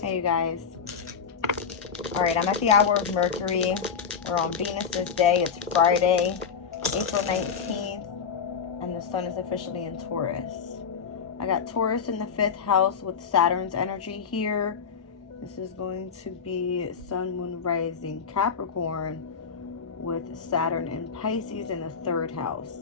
Hey, you guys. All right, I'm at the hour of Mercury. We're on Venus's day. It's Friday, April 19th, and the sun is officially in Taurus. I got Taurus in the 5th house with Saturn's energy here. This is going to be Sun, Moon, Rising Capricorn with Saturn in Pisces in the 3rd house.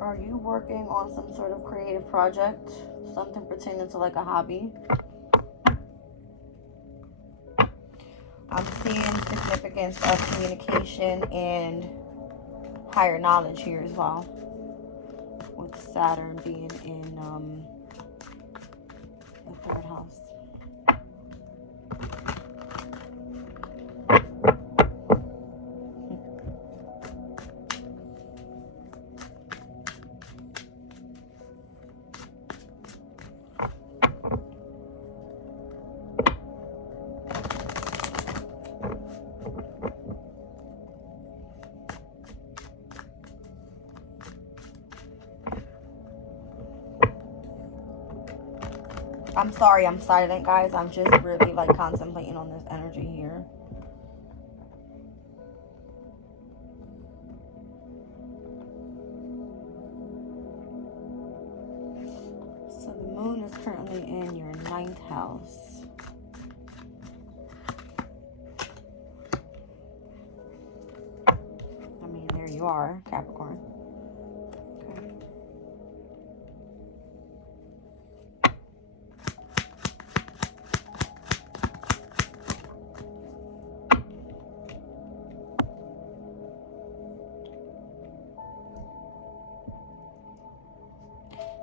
Are you working on some sort of creative project? Something pertaining to like a hobby? I'm seeing significance of communication and higher knowledge here as well, with Saturn being in the 3rd house. I'm sorry I'm silent, guys. I'm just really like contemplating on this energy here. So the moon is currently in your 9th house. I mean, there you are, Capricorn. Okay.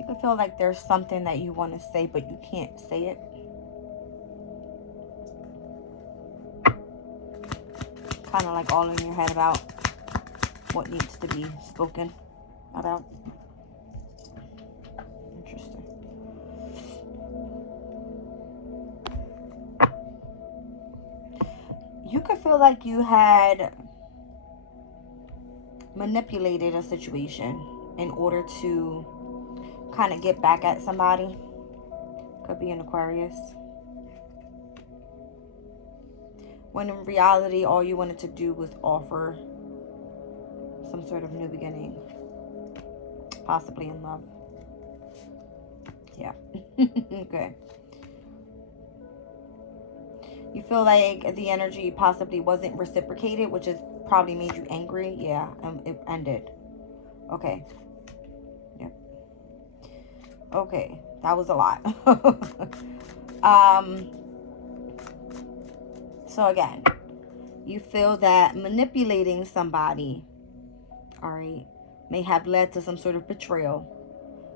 You can feel like there's something that you want to say, but you can't say it. Kind of like all in your head about what needs to be spoken about. Interesting. You could feel like you had manipulated a situation in order to kind of get back at somebody. Could be an Aquarius. When in reality, all you wanted to do was offer some sort of new beginning. Possibly in love. Yeah. Okay. You feel like the energy possibly wasn't reciprocated, which is probably made you angry. Yeah, it ended. Okay. Yep. Okay, that was a lot. So again, you feel that manipulating somebody, all right, may have led to some sort of betrayal.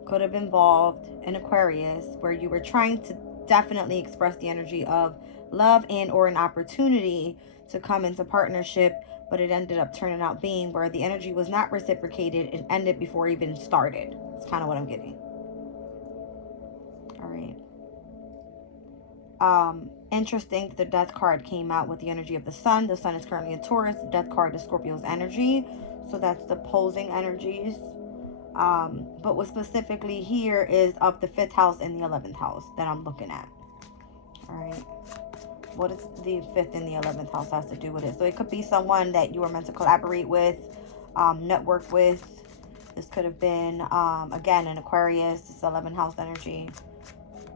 Could have involved an Aquarius, where you were trying to definitely express the energy of love and or an opportunity to come into partnership, but it ended up turning out being where the energy was not reciprocated and ended before it even started. It's kind of what I'm getting. All right. Interesting that the Death card came out with the energy of the Sun. The Sun is currently in Taurus. The Death card is Scorpio's energy. So that's the opposing energies. But what specifically here is of the 5th house and the 11th house that I'm looking at. All right. What does the 5th and the 11th house has to do with it? So it could be someone that you were meant to collaborate with, network with. This could have been, again, an Aquarius. It's 11th house energy.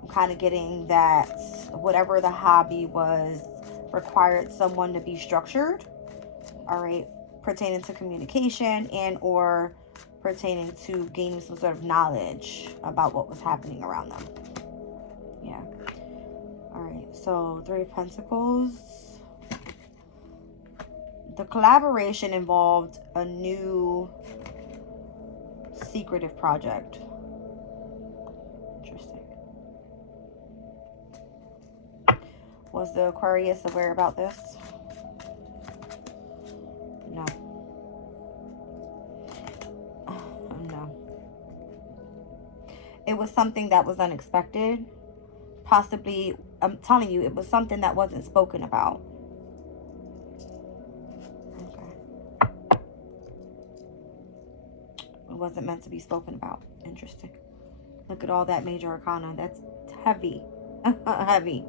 I'm kind of getting that whatever the hobby was required someone to be structured. All right. Pertaining to communication and or pertaining to gaining some sort of knowledge about what was happening around them. Yeah. All right. So 3 of Pentacles. The collaboration involved a new secretive project. Interesting. Was the Aquarius aware about this? No. No. It was something that was unexpected. Possibly, I'm telling you, it was something that wasn't spoken about. Okay. wasn't meant to be spoken about. Interesting. Look at all that major arcana. That's heavy. Heavy.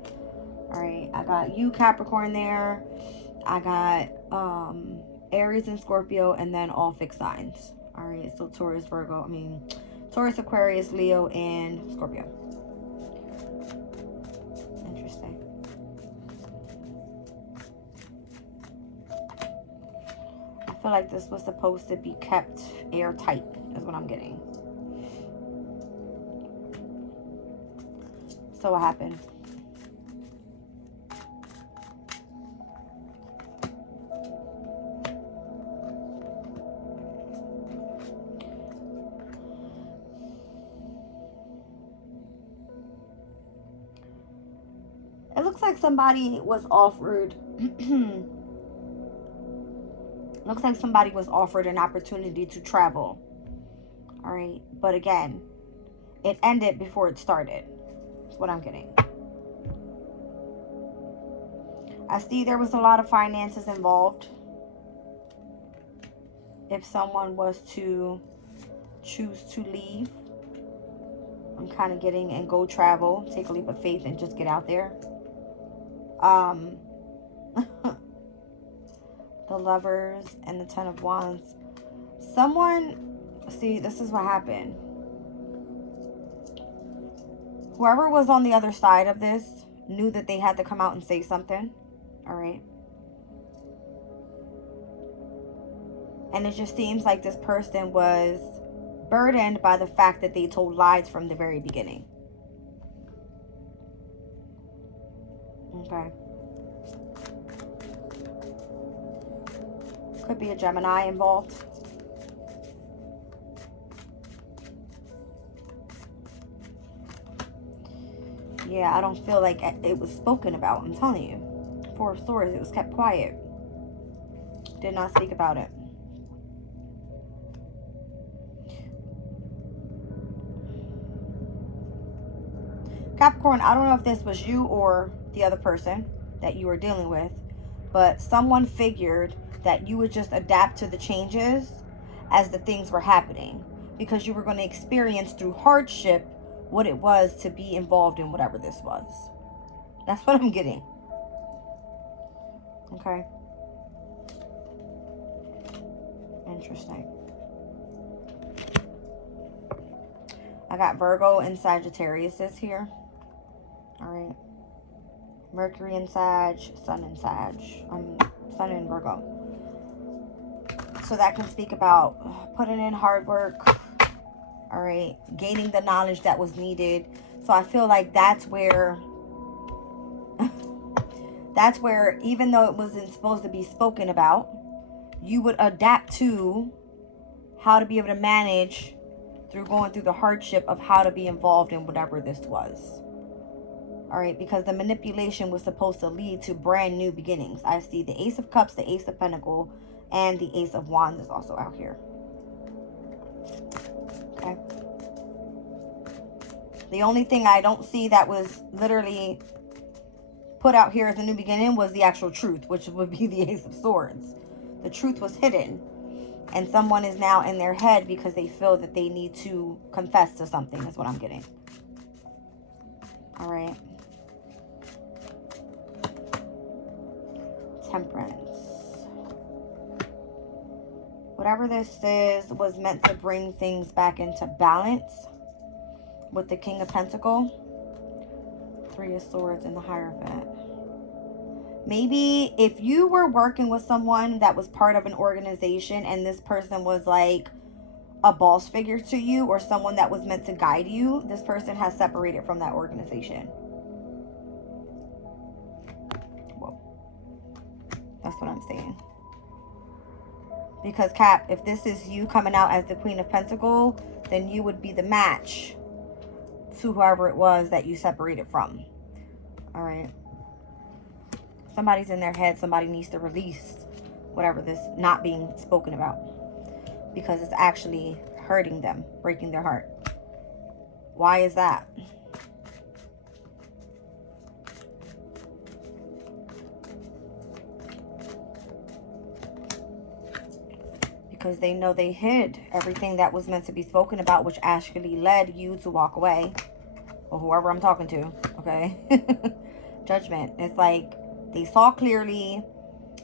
All right, I got you, Capricorn, there. I got Aries and Scorpio, and then all fixed signs. All right, so Taurus, Taurus, Aquarius, Leo, and Scorpio. Interesting. I feel like this was supposed to be kept airtight, is what I'm getting. So what happened? It looks like somebody was offered looks like somebody was offered an opportunity to travel. All right, but again, it ended before it started. That's what I'm getting. I see there was a lot of finances involved. If someone was to choose to leave, I'm kind of getting and go travel, take a leap of faith and just get out there. The Lovers and the Ten of Wands. Someone, see, this is what happened. Whoever was on the other side of this knew that they had to come out and say something. All right. And it just seems like this person was burdened by the fact that they told lies from the very beginning. Okay. Could be a Gemini involved. Yeah, I don't feel like it was spoken about. I'm telling you. Four of Swords, it was kept quiet. Did not speak about it. Capricorn, I don't know if this was you or the other person that you were dealing with, but someone figured that you would just adapt to the changes as the things were happening, because you were going to experience through hardship what it was to be involved in whatever this was. That's what I'm getting. Okay. Interesting. I got Virgo and Sagittarius here. All right. Mercury in Sag, Sun in Sag. Sun in Virgo. So that can speak about putting in hard work. All right. Gaining the knowledge that was needed. So I feel like that's where even though it wasn't supposed to be spoken about, you would adapt to how to be able to manage through going through the hardship of how to be involved in whatever this was. All right, because the manipulation was supposed to lead to brand new beginnings. I see the Ace of Cups, the Ace of Pentacles, and the Ace of Wands is also out here. Okay. The only thing I don't see that was literally put out here as a new beginning was the actual truth, which would be the Ace of Swords. The truth was hidden. And someone is now in their head because they feel that they need to confess to something, is what I'm getting. All right. Temperance. Whatever this is was meant to bring things back into balance with the King of Pentacles, Three of Swords, and the Hierophant. Maybe if you were working with someone that was part of an organization and this person was like a boss figure to you or someone that was meant to guide you, this person has separated from that organization. Whoa. That's what I'm saying. Because Cap, if this is you coming out as the Queen of Pentacles, then you would be the match to whoever it was that you separated from. All right. Somebody's in their head. Somebody needs to release whatever this not being spoken about, because it's actually hurting them, breaking their heart. Why is that? because they know they hid everything that was meant to be spoken about, which actually led you to walk away, or whoever I'm talking to, okay? Judgment. It's like they saw clearly,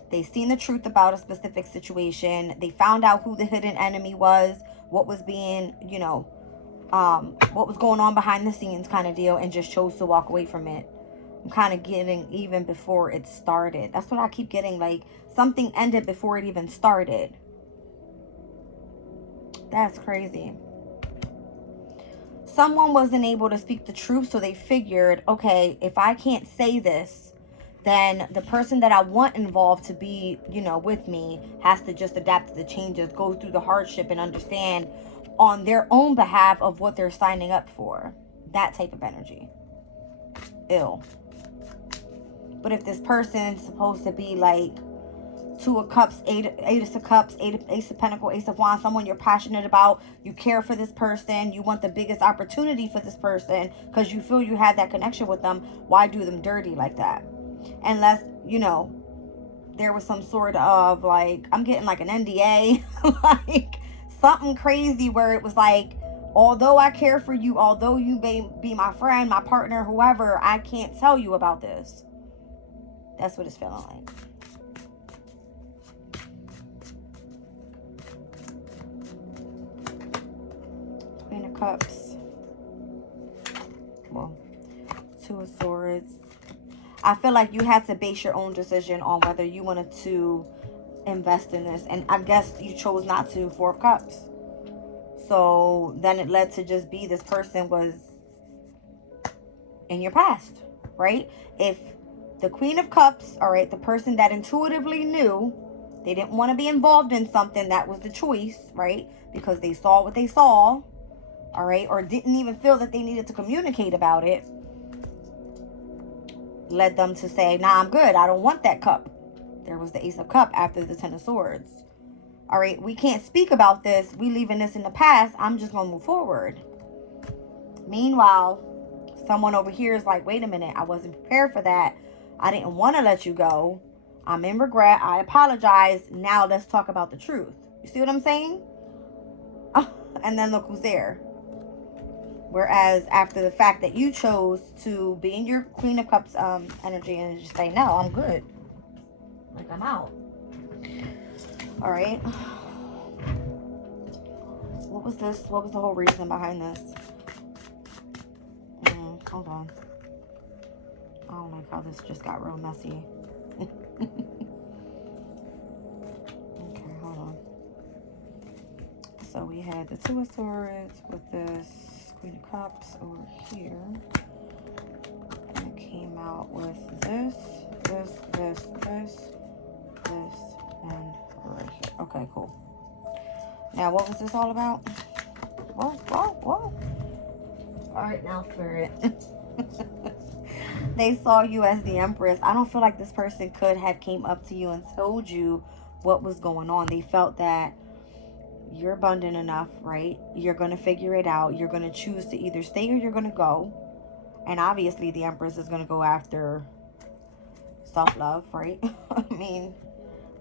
they seen the truth about a specific situation, they found out who the hidden enemy was, what was being, you know, what was going on behind the scenes kind of deal, and just chose to walk away from it. I'm kind of getting even before it started. That's what I keep getting, like something ended before it even started. That's crazy. Someone wasn't able to speak the truth, so they figured, okay, if I can't say this, then the person that I want involved to be, you know, with me has to just adapt to the changes, go through the hardship, and understand on their own behalf of what they're signing up for. That type of energy. Ill. But if this person's supposed to be like Two of Cups, Ace of Cups, Ace of Pentacles, Ace of Wands, someone you're passionate about, you care for this person, you want the biggest opportunity for this person because you feel you have that connection with them, why do them dirty like that? Unless, you know, there was some sort of like, I'm getting like an NDA, like something crazy where it was like, although I care for you, although you may be my friend, my partner, whoever, I can't tell you about this. That's what it's feeling like. Queen of Cups. Well, Two of Swords. I feel like you had to base your own decision on whether you wanted to invest in this. And I guess you chose not to. Four of Cups. So then it led to just be this person was in your past, right? If the Queen of Cups, all right, the person that intuitively knew they didn't want to be involved in something, that was the choice, right? Because they saw what they saw, all right, or didn't even feel that they needed to communicate about it, led them to say, nah, I'm good. I don't want that cup. There was the Ace of Cups after the Ten of Swords. All right, we can't speak about this. We leaving this in the past. I'm just going to move forward. Meanwhile, someone over here is like, wait a minute. I wasn't prepared for that. I didn't want to let you go. I'm in regret. I apologize. Now let's talk about the truth. You see what I'm saying? And then look who's there. Whereas after the fact that you chose to be in your Queen of Cups energy and just say, no, I'm good. Like, I'm out. All right. What was this? What was the whole reason behind this? Hold on. I don't like how this just got real messy. Okay, hold on. So we had the Two of Swords with this Queen of Cups over here. And it came out with this, and right here. Okay, cool. Now, what was this all about? Whoa. All right, now, Spirit. They saw you as the Empress. I don't feel like this person could have came up to you and told you what was going on. They felt that you're abundant enough, right? You're going to figure it out. You're going to choose to either stay or you're going to go. And obviously, the Empress is going to go after self-love, right? I mean,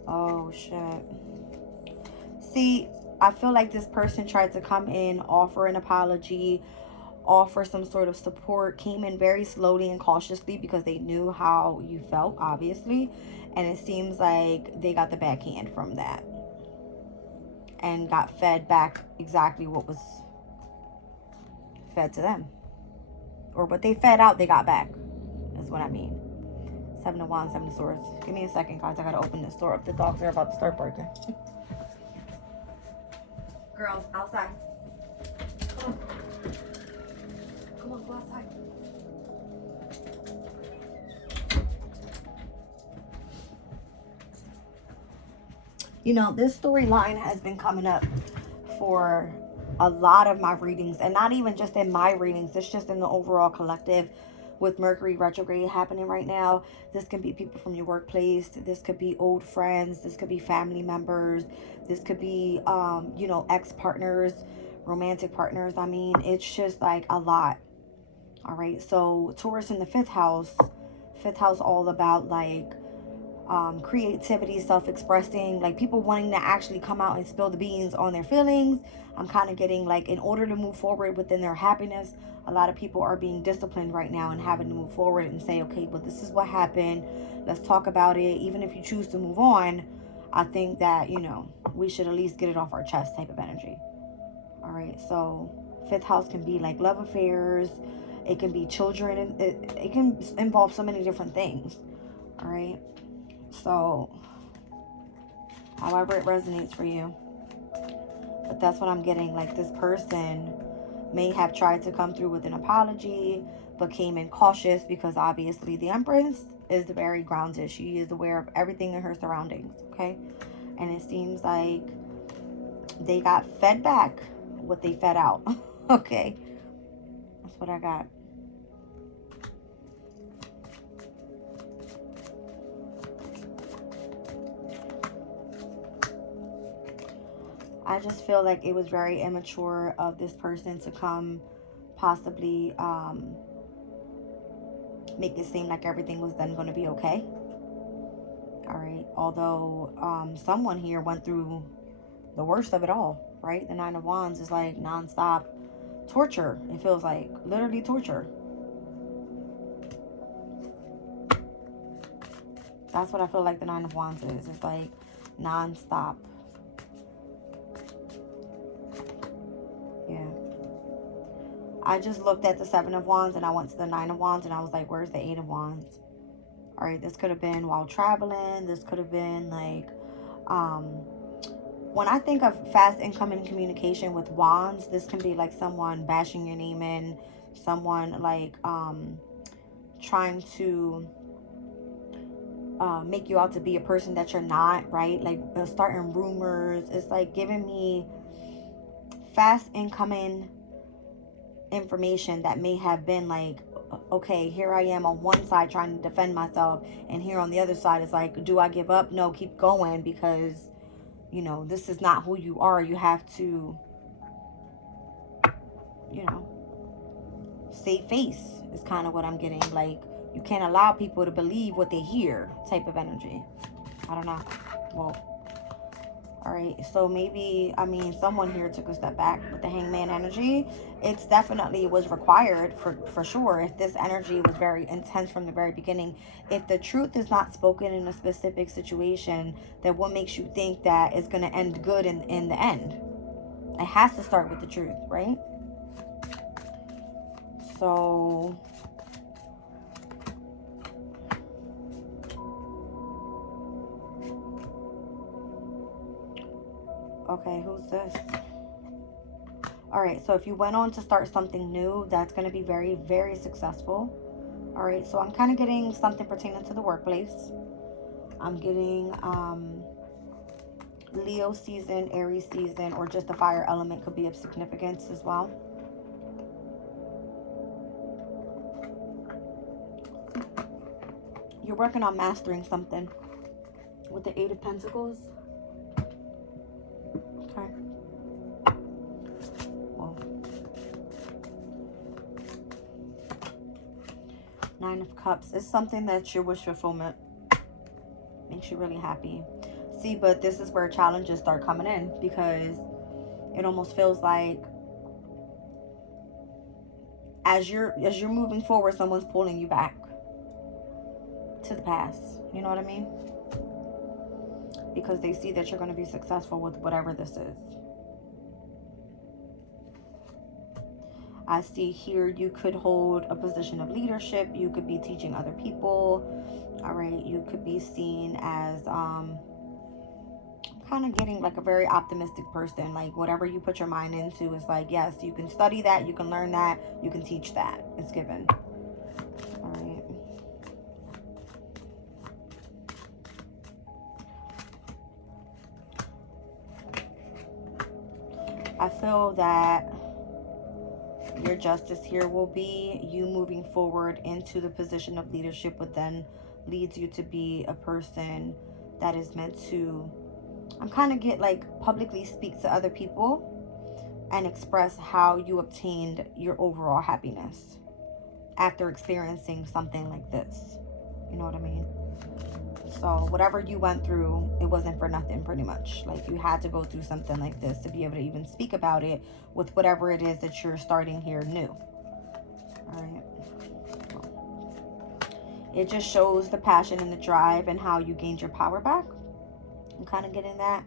oh, shit. See, I feel like this person tried to come in, offer an apology, offer some sort of support, came in very slowly and cautiously because they knew how you felt, obviously. And it seems like they got the backhand from that and got fed back exactly what was fed to them. Or what they fed out, they got back. That's what I mean. Seven of Wands, Seven of Swords. Give me a second, guys. I gotta open this door up. The dogs are about to start barking. Girls, outside. Come on. Come on, go outside. You know, this storyline has been coming up for a lot of my readings, and not even just in my readings, it's just in the overall collective. With Mercury retrograde happening right now, this can be people from your workplace, this could be old friends, this could be family members, this could be you know, ex-partners, romantic partners. I mean, it's just like a lot. All right, so Taurus in the fifth house all about like creativity, self-expressing, like people wanting to actually come out and spill the beans on their feelings. I'm kind of getting like, in order to move forward within their happiness, a lot of people are being disciplined right now and having to move forward and say, okay, well, this is what happened. Let's talk about it. Even if you choose to move on, I think that, you know, we should at least get it off our chest type of energy. All right. So fifth house can be like love affairs. It can be children. It can involve so many different things. All right. So however it resonates for you. But that's what I'm getting. Like, this person may have tried to come through with an apology, but came in cautious because obviously the Empress is very grounded. She is aware of everything in her surroundings, okay? And it seems like they got fed back what they fed out, okay? That's what I got. I just feel like it was very immature of this person to come possibly make it seem like everything was then going to be okay. All right. Although someone here went through the worst of it all, right? The Nine of Wands is like nonstop torture. It feels like literally torture. That's what I feel like the Nine of Wands is. It's like nonstop. Yeah. I just looked at the Seven of Wands and I went to the Nine of Wands and I was like, where's the Eight of Wands? All right, this could have been while traveling. This could have been like, when I think of fast incoming communication with wands, this can be like someone bashing your name in, someone like trying to make you out to be a person that you're not, right? Like starting rumors. It's like giving me fast incoming information that may have been like, okay, here I am on one side trying to defend myself, and here on the other side is like, do I give up? No, keep going, because you know, this is not who you are. You have to, you know, save face is kind of what I'm getting. Like, you can't allow people to believe what they hear type of energy. I don't know. Well, all right, so maybe, I mean, someone here took a step back with the Hangman energy. It's definitely was required for sure. If this energy was very intense from the very beginning, if the truth is not spoken in a specific situation, then what makes you think that it's going to end good in the end? It has to start with the truth, right? So okay, who's this? All right, so if you went on to start something new, that's going to be very, very successful. All right, so I'm kind of getting something pertaining to the workplace. I'm getting Leo season, Aries season, or just the fire element could be of significance as well. You're working on mastering something with the Eight of Pentacles. Okay. Well, Nine of Cups is something that's your wish fulfillment. Makes you really happy. See, but this is where challenges start coming in, because it almost feels like as you're moving forward, someone's pulling you back to the past. You know what I mean? Because they see that you're going to be successful with whatever this is. I see here you could hold a position of leadership. You could be teaching other people. All right. You could be seen as kind of getting like a very optimistic person. Like whatever you put your mind into is like, yes, you can study that. You can learn that. You can teach that. It's given. All right. I feel that your justice here will be you moving forward into the position of leadership, but then leads you to be a person that is meant to, I'm kind of get like publicly speak to other people and express how you obtained your overall happiness after experiencing something like this. You know what I mean? So whatever you went through, it wasn't for nothing, pretty much. Like, you had to go through something like this to be able to even speak about it with whatever it is that you're starting here new. All right. It just shows the passion and the drive and how you gained your power back. I'm kind of getting that.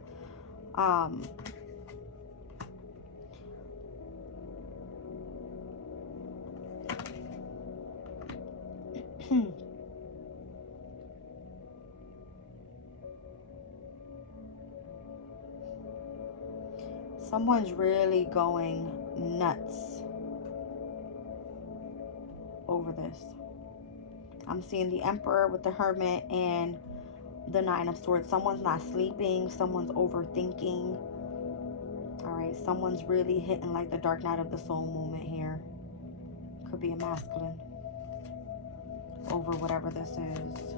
Someone's really going nuts over this. I'm seeing the Emperor with the Hermit and the Nine of Swords. Someone's not sleeping. Someone's overthinking. All right. Someone's really hitting like the Dark Night of the Soul moment here. Could be a masculine over whatever this is.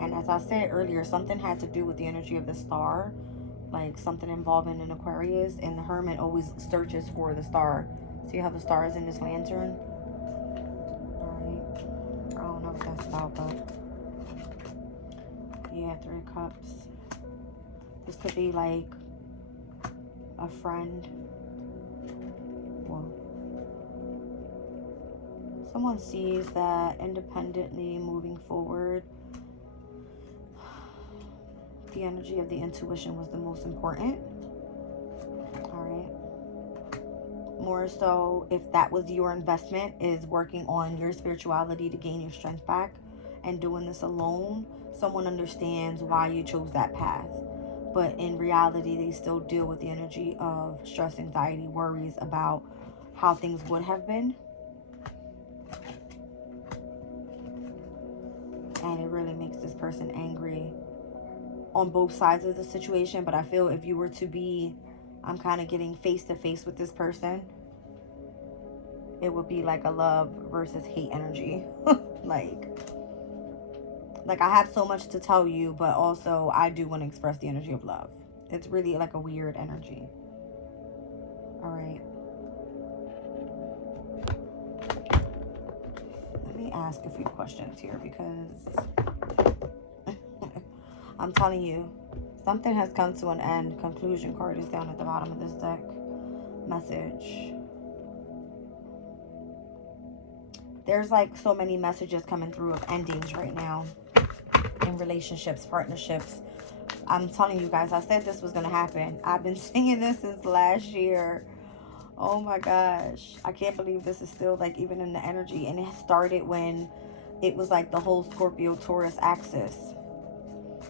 And as I said earlier, something had to do with the energy of the star. Like something involving an Aquarius. And the Hermit always searches for the star. See how the star is in this lantern? I don't know what that's about, but yeah, 3 of Cups. This could be like a friend. Well, someone sees that independently moving forward, the energy of the intuition was the most important. All right. More so, if that was your investment, is working on your spirituality to gain your strength back and doing this alone, someone understands why you chose that path. But in reality, they still deal with the energy of stress, anxiety, worries about how things would have been. And it really makes this person angry on both sides of the situation. But I feel if you were to be, I'm kind of getting face to face with this person, it would be like a love versus hate energy. like I have so much to tell you, but also I do want to express the energy of love. It's really like a weird energy. All right. Let me ask a few questions here, because I'm telling you, something has come to an end. Conclusion card is down at the bottom of this deck. Message. There's like so many messages coming through of endings right now in relationships, partnerships. I'm telling you guys, I said this was going to happen. I've been saying this since last year. Oh my gosh. I can't believe this is still like even in the energy. And it started when it was like the whole Scorpio Taurus axis.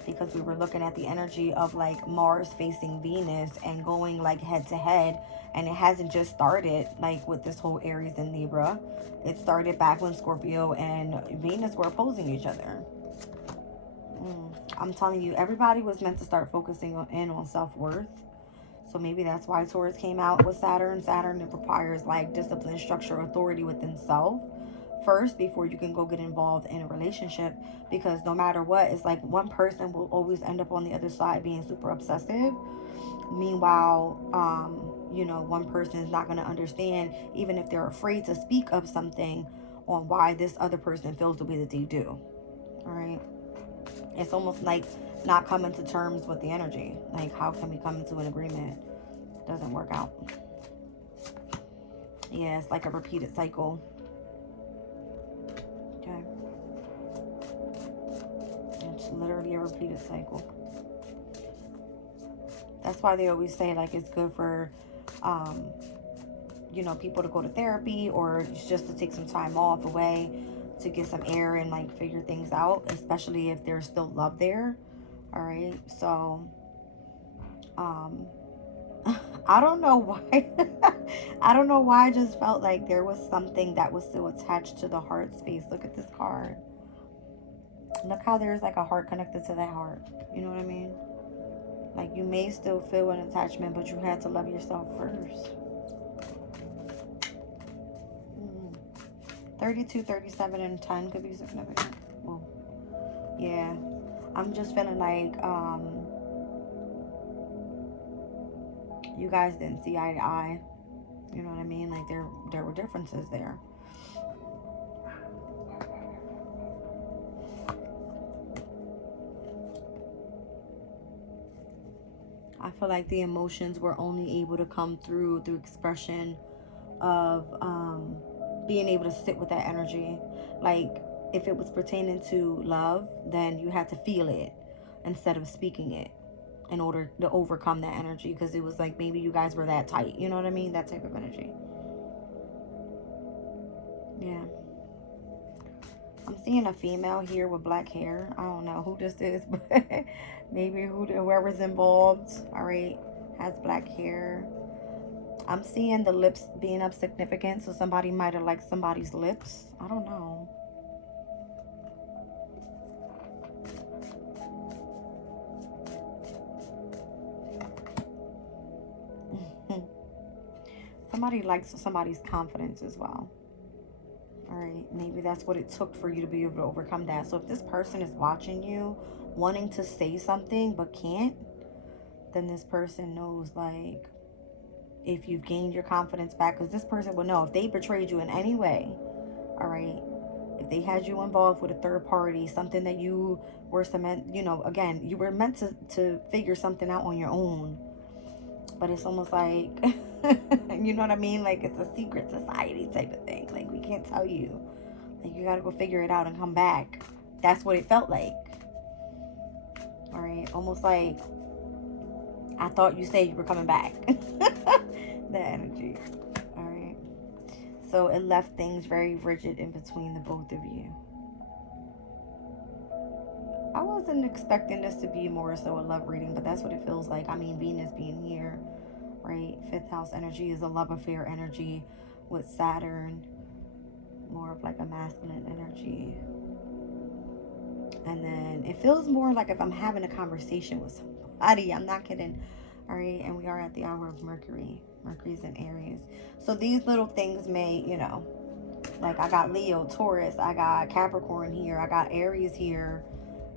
Because we were looking at the energy of like Mars facing Venus and going like head to head. And it hasn't just started like with this whole Aries and Libra. It started back when Scorpio and Venus were opposing each other. I'm telling you, everybody was meant to start focusing on self-worth. So maybe that's why Taurus came out with Saturn. Saturn, it requires like discipline, structure, authority within self first before you can go get involved in a relationship. Because no matter what, it's like one person will always end up on the other side being super obsessive. Meanwhile, you know, one person is not going to understand, even if they're afraid to speak of something, on why this other person feels the way that they do. All right. It's almost like not coming to terms with the energy. Like, how can we come into an agreement? Doesn't work out. Yeah, it's like a repeated cycle. Okay. It's literally a repeated cycle. That's why they always say, like, it's good for, you know, people to go to therapy or just to take some time off away to get some air and, like, figure things out, especially if there's still love there. All right. So, I don't know why. I don't know why I just felt like there was something that was still attached to the heart space. Look at this card. Look how there's like a heart connected to that heart. You know what I mean? Like, you may still feel an attachment, but you had to love yourself first. 32, 37, and 10 could be significant. Well, yeah. I'm just feeling like you guys didn't see eye to eye. You know what I mean? Like, there were differences there. feel like the emotions were only able to come through expression of being able to sit with that energy. Like, if it was pertaining to love, then you had to feel it instead of speaking it in order to overcome that energy, because it was like maybe you guys were that tight, you know what I mean? That type of energy. Yeah. I'm seeing a female here with black hair. I don't know who this is, but maybe whoever's involved, all right, has black hair. I'm seeing the lips being up significant, so somebody might have liked somebody's lips. I don't know. Somebody likes somebody's confidence as well. All right, maybe that's what it took for you to be able to overcome that. So if this person is watching you, wanting to say something but can't, then this person knows, like, if you've gained your confidence back, because this person will know if they betrayed you in any way, all right, if they had you involved with a third party, something that you were you know, again, you were meant to figure something out on your own, but it's almost like, you know what I mean? Like, it's a secret society type of thing. Like, we can't tell you. Like, you gotta go figure it out and come back. That's what it felt like. All right, almost like, I thought you said you were coming back. The energy. All right. So it left things very rigid in between the both of you. I wasn't expecting this to be more so a love reading, but that's what it feels like. I mean, Venus being here, right? Fifth house energy is a love affair energy with Saturn, more of like a masculine energy. And then it feels more like if I'm having a conversation with somebody. I'm not kidding. All right. And we are at the hour of Mercury. Mercury's in Aries. So these little things may, you know, like I got Leo, Taurus, I got Capricorn here, I got Aries here.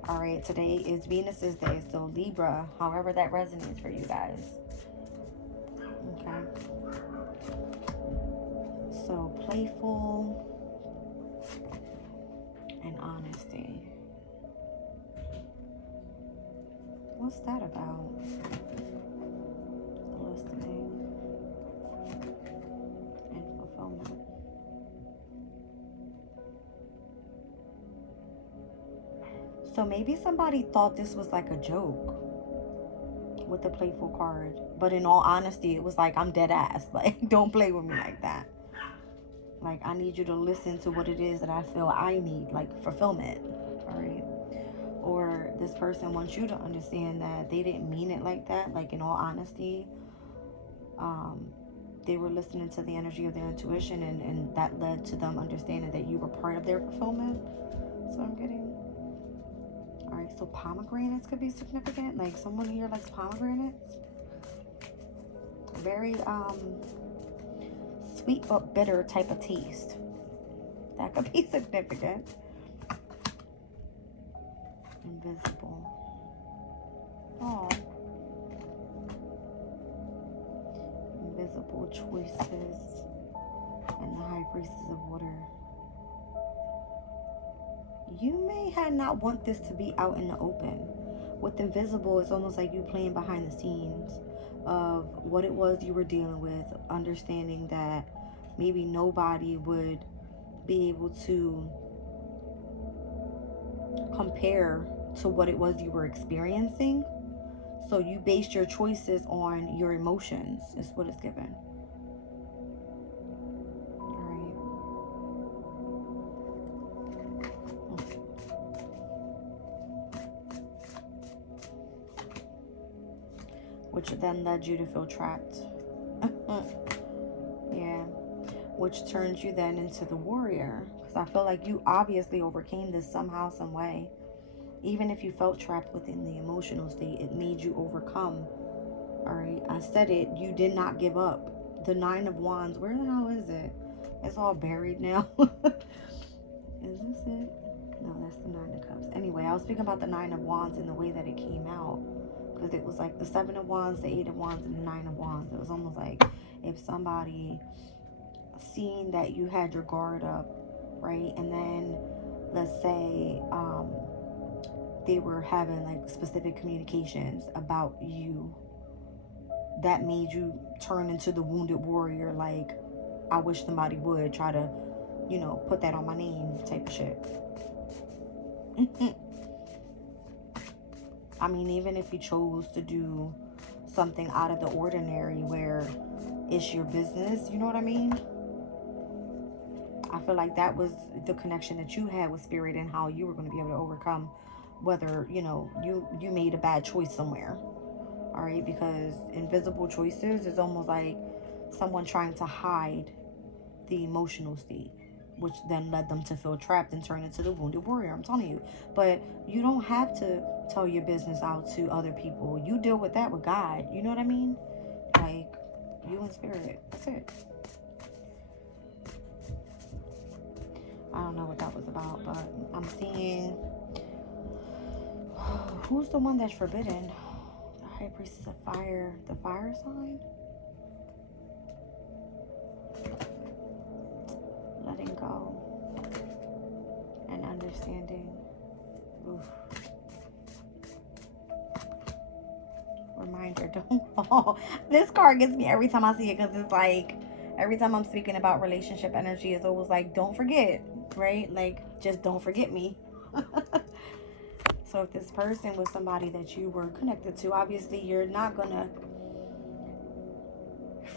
All right. Today is Venus's day. So Libra, however that resonates for you guys. Okay. So playful and honesty. What's that about? Listening and fulfillment. So maybe somebody thought this was like a joke with the playful card. But in all honesty, it was like, I'm dead ass. Like, don't play with me like that. Like, I need you to listen to what it is that I feel I need, like fulfillment. All right. Or this person wants you to understand that they didn't mean it like that. Like, in all honesty, they were listening to the energy of their intuition, and that led to them understanding that you were part of their fulfillment. So I'm getting. All right, so pomegranates could be significant. Like, someone here likes pomegranates. Very sweet but bitter type of taste. That could be significant. Invisible. Oh. Invisible choices. And the High Priestess of Water. You may have not want this to be out in the open. With invisible, it's almost like you playing behind the scenes of what it was you were dealing with, understanding that maybe nobody would be able to compare to what it was you were experiencing. So you based your choices on your emotions, is what it's given. Which then led you to feel trapped. Yeah. Which turns you then into the warrior. Because I feel like you obviously overcame this somehow, some way. Even if you felt trapped within the emotional state, it made you overcome. Alright, I said it. You did not give up. The Nine of Wands, where the hell is it? It's all buried now. Is this it? No, that's the Nine of Cups. Anyway, I was speaking about the Nine of Wands and the way that it came out. Because it was like the Seven of Wands, the Eight of Wands, and the Nine of Wands. It was almost like if somebody seen that you had your guard up, right? And then, let's say, they were having like specific communications about you, that made you turn into the wounded warrior. Like, I wish somebody would try to, you know, put that on my name type of shit. I mean, even if you chose to do something out of the ordinary where it's your business, you know what I mean? I feel like that was the connection that you had with spirit and how you were going to be able to overcome whether, you know, you made a bad choice somewhere. All right, because invisible choices is almost like someone trying to hide the emotional state, which then led them to feel trapped and turn into the wounded warrior. I'm telling you. But you don't have to tell your business out to other people. You deal with that with God. You know what I mean? Like, you and spirit. That's it. I don't know what that was about, but I'm seeing... Who's the one that's forbidden? The high priestess of fire. The fire sign? Letting go. And understanding. Oof. Reminder, don't fall. This card gets me every time I see it, because it's like, every time I'm speaking about relationship energy, it's always like, don't forget, right? Like, just don't forget me. So if this person was somebody that you were connected to, obviously you're not going to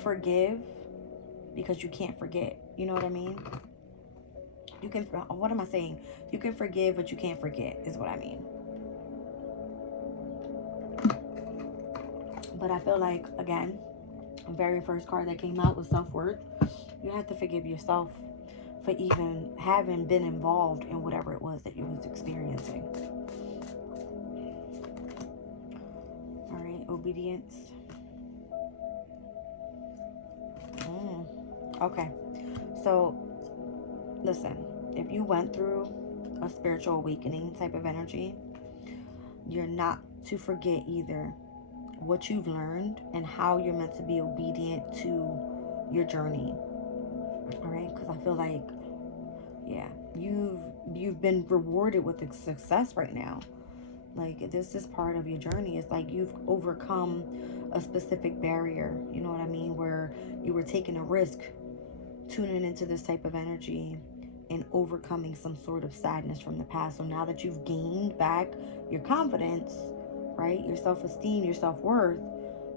forgive because you can't forget. You know what I mean? You can, what am I saying? You can forgive, but you can't forget is what I mean. But I feel like, again, the very first card that came out was self-worth. You have to forgive yourself for even having been involved in whatever it was that you was experiencing. All right, obedience. Okay, so listen, if you went through a spiritual awakening type of energy, you're not to forget either what you've learned and how you're meant to be obedient to your journey. All right, because I feel like, yeah, you've been rewarded with success right now. Like, this is part of your journey. It's like you've overcome a specific barrier, you know what I mean, where you were taking a risk tuning into this type of energy and overcoming some sort of sadness from the past. So now that you've gained back your confidence, right, your self-esteem, your self-worth,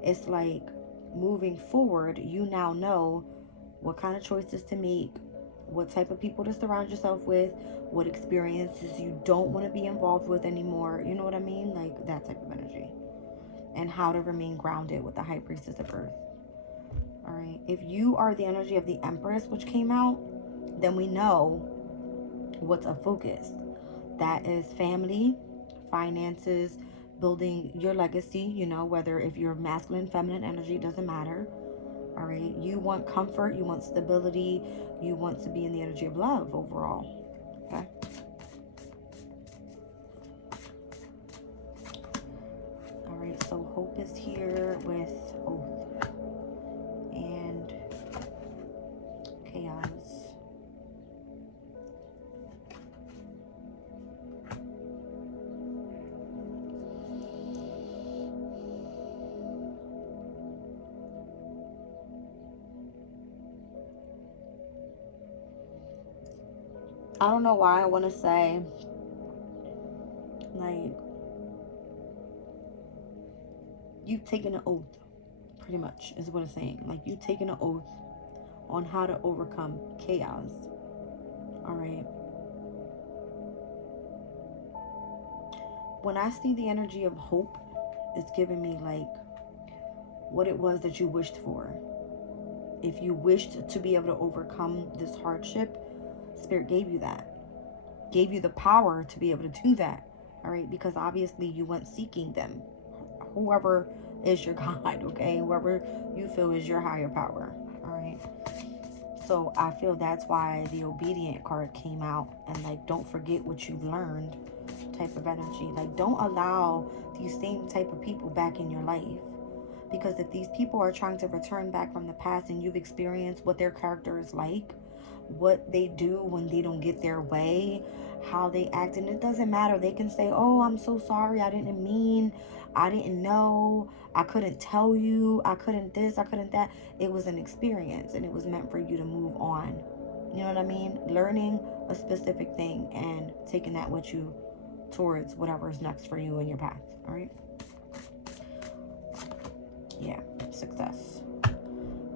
it's like moving forward, you now know what kind of choices to make, what type of people to surround yourself with, what experiences you don't want to be involved with anymore. You know what I mean? Like, that type of energy. And how to remain grounded with the high priestess of earth. All right. If you are the energy of the empress, which came out, then we know what's a focus. That is family, finances, building your legacy, you know, whether if you're masculine, feminine energy, doesn't matter. All right. You want comfort, you want stability, you want to be in the energy of love overall. Okay. All right. So hope is here with oath and chaos. I don't know why I want to say, like, you've taken an oath, pretty much, is what it's saying. Like, you've taken an oath on how to overcome chaos. All right. When I see the energy of hope, it's giving me, like, what it was that you wished for. If you wished to be able to overcome this hardship, Spirit gave you that. Gave you the power to be able to do that. All right. Because obviously you went seeking them. Whoever is your God, okay? Whoever you feel is your higher power. All right. So I feel that's why the obedient card came out. And, like, don't forget what you've learned type of energy. Like, don't allow these same type of people back in your life. Because if these people are trying to return back from the past and you've experienced what their character is like, what they do when they don't get their way, how they act. And it doesn't matter. They can say, oh, I'm so sorry, I didn't mean, I didn't know, I couldn't tell you, I couldn't this, I couldn't that. It was an experience and it was meant for you to move on. You know what I mean? Learning a specific thing and taking that with you towards whatever is next for you in your path. All right? Yeah, success.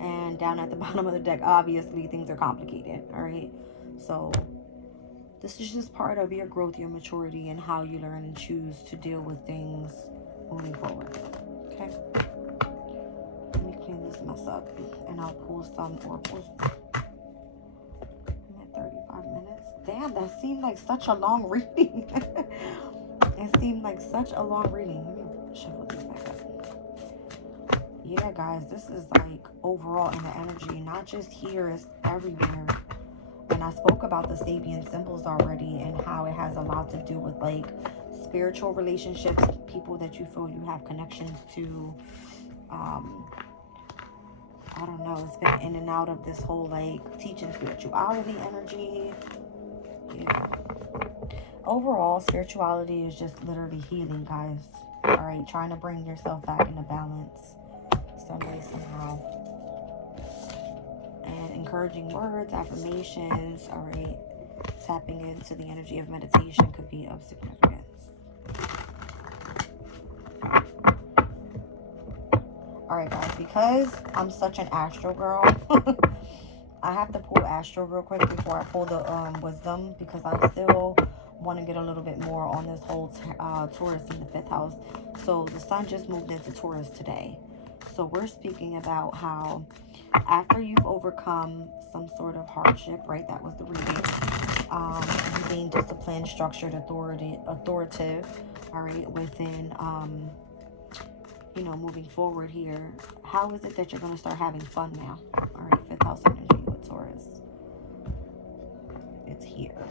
And down at the bottom of the deck, obviously things are complicated. All right? So this is just part of your growth, your maturity, and how you learn and choose to deal with things moving forward. Okay? Let me clean this mess up and I'll pull some oracles. I'm at 35 minutes. Damn, that seemed like such a long reading. It seemed like such a long reading. Let me shuffle these back up. Yeah, guys, this is like overall in the energy, not just here, it's everywhere. And I spoke about the Sabian symbols already and how it has a lot to do with like spiritual relationships, people that you feel you have connections to. I don't know, it's been in and out of this whole like teaching spirituality energy. Yeah. Overall, spirituality is just literally healing, guys. All right, trying to bring yourself back into balance some way, somehow. And encouraging words, affirmations, all right. Tapping into the energy of meditation could be of significance. All right, guys, because I'm such an astro girl, I have to pull astro real quick before I pull the wisdom, because I still want to get a little bit more on this whole Taurus in the 5th house. So the sun just moved into Taurus today. So we're speaking about how after you've overcome some sort of hardship, right? That was the reading. You being disciplined, structured, authoritative, all right, within, you know, moving forward here. How is it that you're going to start having fun now? All right, 5th house energy with Taurus. It's here.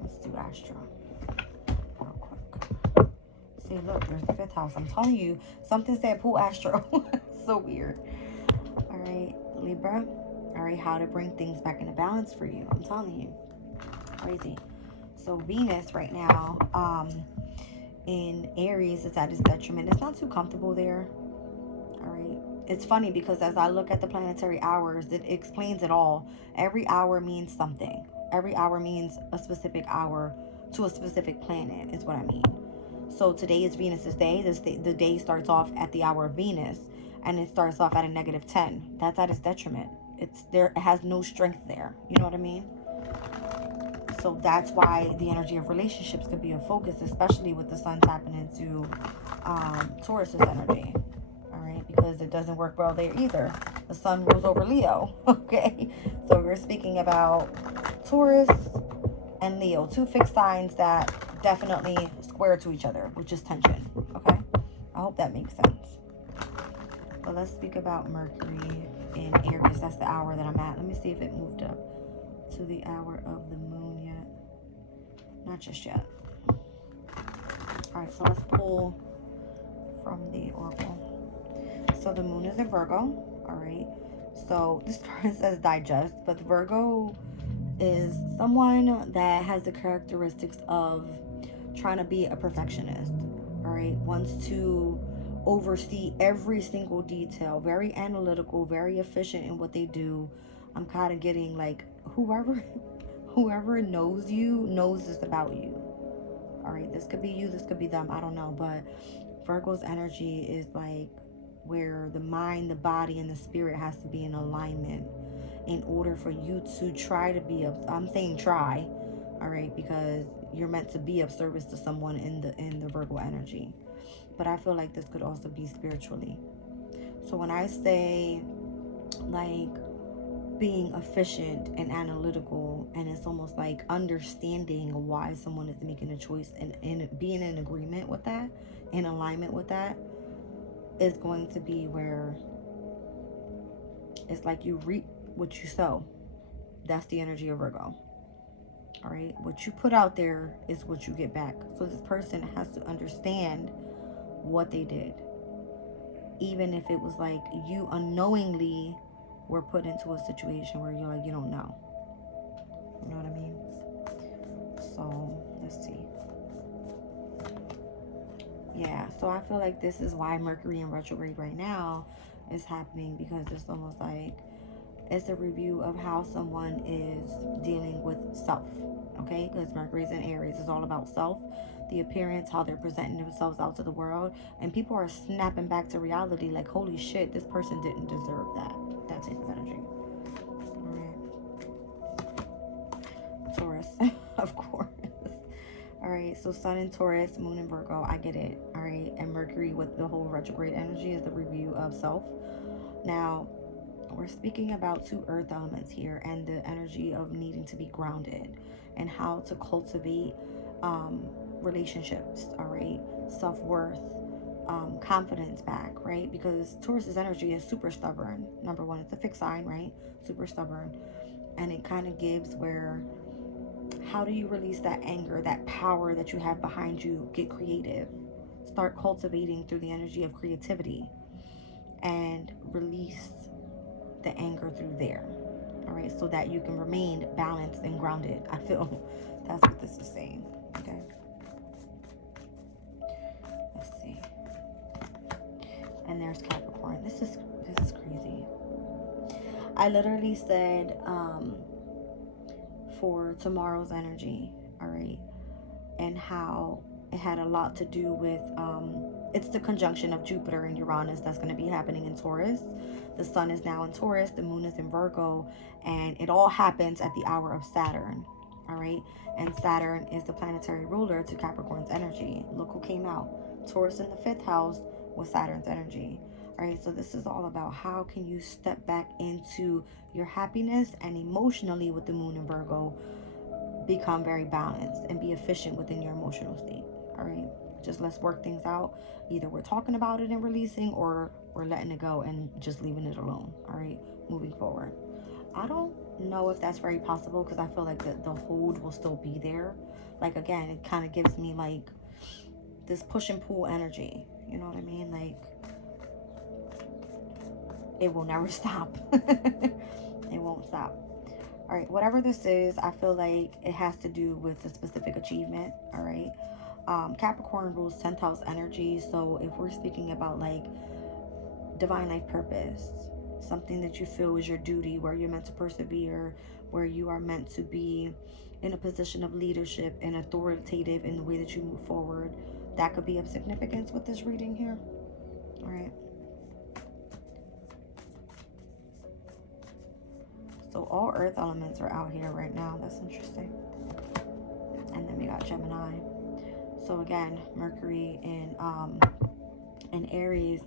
Let's do Astro real quick. See, look, there's the 5th house. I'm telling you, something said pull Astro. So weird. All right, Libra. All right, how to bring things back into balance for you. I'm telling you. Crazy. So Venus right now, in Aries, is at its detriment. It's not too comfortable there. All right. It's funny because as I look at the planetary hours, it explains it all. Every hour means something. Every hour means a specific hour to a specific planet is what I mean. So today is Venus's day. The day starts off at the hour of Venus, and it starts off at a -10. That's at its detriment. It's there. It has no strength there. You know what I mean? So that's why the energy of relationships could be a focus, especially with the sun tapping into Taurus's energy. All right, because it doesn't work well there either. The sun rules over Leo. Okay, so we're speaking about Taurus and Leo, two fixed signs that definitely square to each other, which is tension. Okay, I hope that makes sense. But let's speak about Mercury in Aries. That's the hour that I'm at. Let me see if it moved up to the hour of the moon yet. Not just yet. All right, so let's pull from the oracle. So the moon is in Virgo. All right, so this card says digest, but Virgo is someone that has the characteristics of trying to be a perfectionist. All right, wants to oversee every single detail, very analytical, very efficient in what they do. I'm kind of getting like whoever knows you knows this about you. All right, this could be you, this could be them, I don't know, but Virgo's energy is like where the mind, the body, and the spirit has to be in alignment in order for you to try to be I'm saying try, all right, because you're meant to be of service to someone in the Virgo energy. But I feel like this could also be spiritually. So when I say like being efficient and analytical, and it's almost like understanding why someone is making a choice and being in agreement with that, in alignment with that, is going to be where it's like you reap what you sow. That's the energy of Virgo. All right, what you put out there is what you get back. So this person has to understand what they did, even if it was like you unknowingly were put into a situation where you're like, you don't know. You know what I mean? So let's see. Yeah, so I feel like this is why Mercury in retrograde right now is happening, because it's almost like it's a review of how someone is dealing with self. Okay, because Mercury's in Aries is all about self, the appearance, how they're presenting themselves out to the world, and people are snapping back to reality like, holy shit, this person didn't deserve that. That type of energy. All right, Taurus, of course. All right, so Sun in Taurus, Moon in Virgo, I get it. All right, and Mercury with the whole retrograde energy is the review of self. Now, we're speaking about two earth elements here and the energy of needing to be grounded and how to cultivate relationships, all right, self-worth, confidence back, right? Because Taurus's energy is super stubborn. Number one, it's a fixed sign, right? Super stubborn. And it kind of gives where, how do you release that anger, that power that you have behind you? Get creative. Start cultivating through the energy of creativity and release the anger through there. All right, so that you can remain balanced and grounded. I feel that's what this is saying. Okay. Let's see. And there's Capricorn. This is crazy. I literally said for tomorrow's energy, all right, and how it had a lot to do with it's the conjunction of Jupiter and Uranus that's going to be happening in Taurus. The sun is now in Taurus, the moon is in Virgo, and it all happens at the hour of Saturn. All right, and Saturn is the planetary ruler to Capricorn's energy. Look who came out. Taurus in the 5th house with Saturn's energy. All right, so this is all about how can you step back into your happiness, and emotionally with the moon in Virgo become very balanced and be efficient within your emotional state. All right, just let's work things out. Either we're talking about it and releasing, or we're letting it go and just leaving it alone. All right, moving forward. I don't know if that's very possible, because I feel like the hold will still be there. Like, again, it kind of gives me like this push and pull energy. You know what I mean? Like, it will never stop. It won't stop. All right, whatever this is, I feel like it has to do with a specific achievement. All right. Capricorn rules 10th house energy. So if we're speaking about like divine life purpose, something that you feel is your duty, where you're meant to persevere, where you are meant to be in a position of leadership and authoritative in the way that you move forward, that could be of significance with this reading here. All right. So all earth elements are out here right now. That's interesting. And then we got Gemini. So again, Mercury in Aries.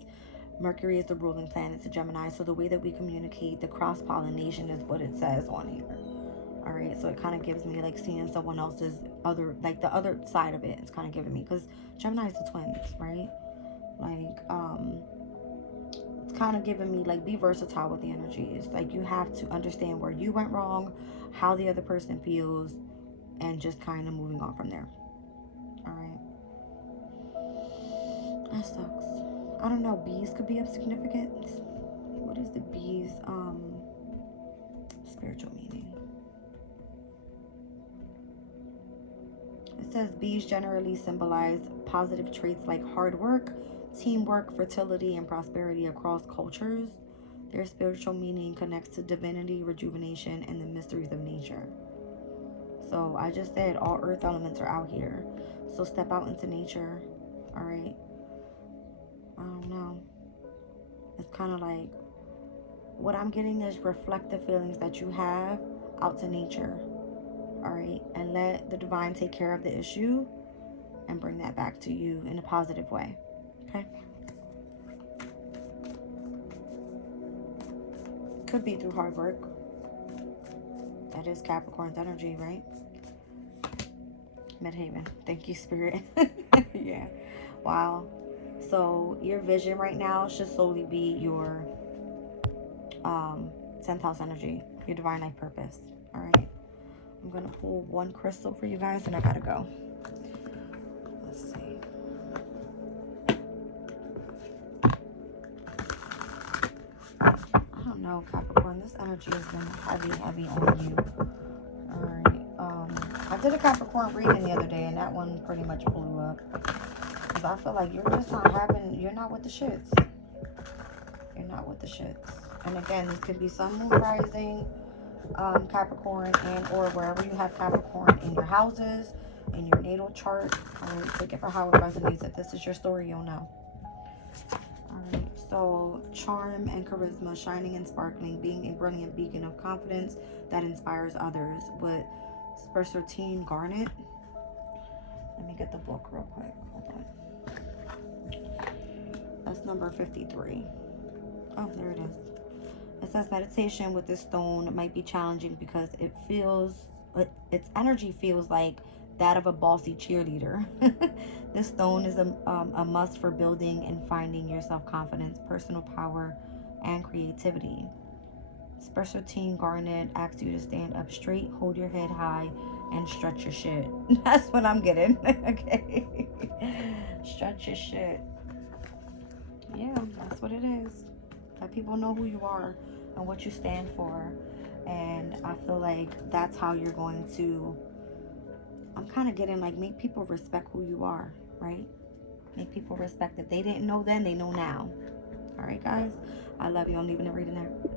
Mercury is the ruling planet to Gemini. So the way that we communicate, the cross-pollination is what it says on here. All right, so it kind of gives me like seeing someone else's other, like the other side of it. It's kind of giving me, because Gemini is the twins, right? Like, it's kind of giving me like, be versatile with the energies. Like, you have to understand where you went wrong, how the other person feels, and just kind of moving on from there. All right. That sucks. I don't know. Bees could be of significance. What is the bees' spiritual meaning? It says bees generally symbolize positive traits like hard work, teamwork, fertility, and prosperity across cultures. Their spiritual meaning connects to divinity, rejuvenation, and the mysteries of nature. So I just said all earth elements are out here. So step out into nature. All right. I don't know. It's kind of like, what I'm getting is reflect the feelings that you have out to nature. All right. And let the divine take care of the issue and bring that back to you in a positive way. Okay. Could be through hard work. That is Capricorn's energy, right? Midhaven. Thank you, Spirit. Yeah. Wow. So your vision right now should solely be your 10th house energy, your divine life purpose. All right. I'm going to pull one crystal for you guys, and I got to go. Let's see. I don't know, Capricorn. This energy has been heavy on you. All right. did a Capricorn reading the other day, and that one pretty much blew up. Because I feel like you're just not having, you're not with the shits. You're not with the shits. And again, this could be sun, moon, rising, Capricorn, and or wherever you have Capricorn in your houses, in your natal chart. Alright, take it for how it resonates. If this is your story, you'll know. Alright, so charm and charisma, shining and sparkling, being a brilliant beacon of confidence that inspires others with Spersertine Garnet. Let me get the book real quick. Hold on. That's number 53. Oh, there it is. It says meditation with this stone might be challenging because its energy feels like that of a bossy cheerleader. This stone is a must for building and finding your self-confidence, personal power, and creativity. Spersertine Garnet asks you to stand up straight, hold your head high, and stretch your shit. That's what I'm getting. Okay. Stretch your shit. Yeah, that's what it is. Let people know who you are and what you stand for. And I feel like that's how you're going to, I'm kind of getting like, make people respect who you are, right? Make people respect that they didn't know then, they know now. All right, guys? I love you. I'm leaving the reading there.